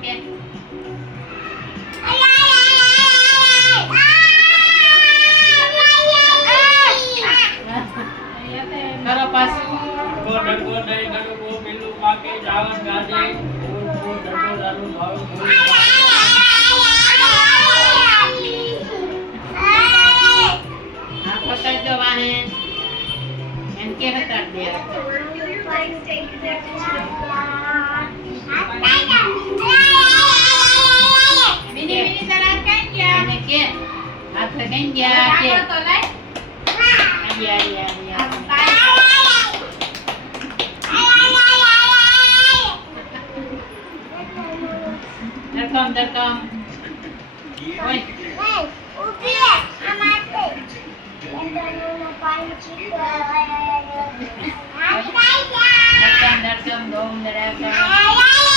કે કરો પાસ ગોડર ગોડઈ ગડુકો પેલું પાકે જાવન ગાજે ગોળ ધડો દારૂ ભાવ આ પકડ જો વાહે એમ કે હતા દે મિની મિની તારા કઈ ગયા એને કે હાથ કઈ ગયા કે તો લઈ આયા Derkam. Oi. Ubi, amate. Entrando no panchi. Derkam, dom, derkam.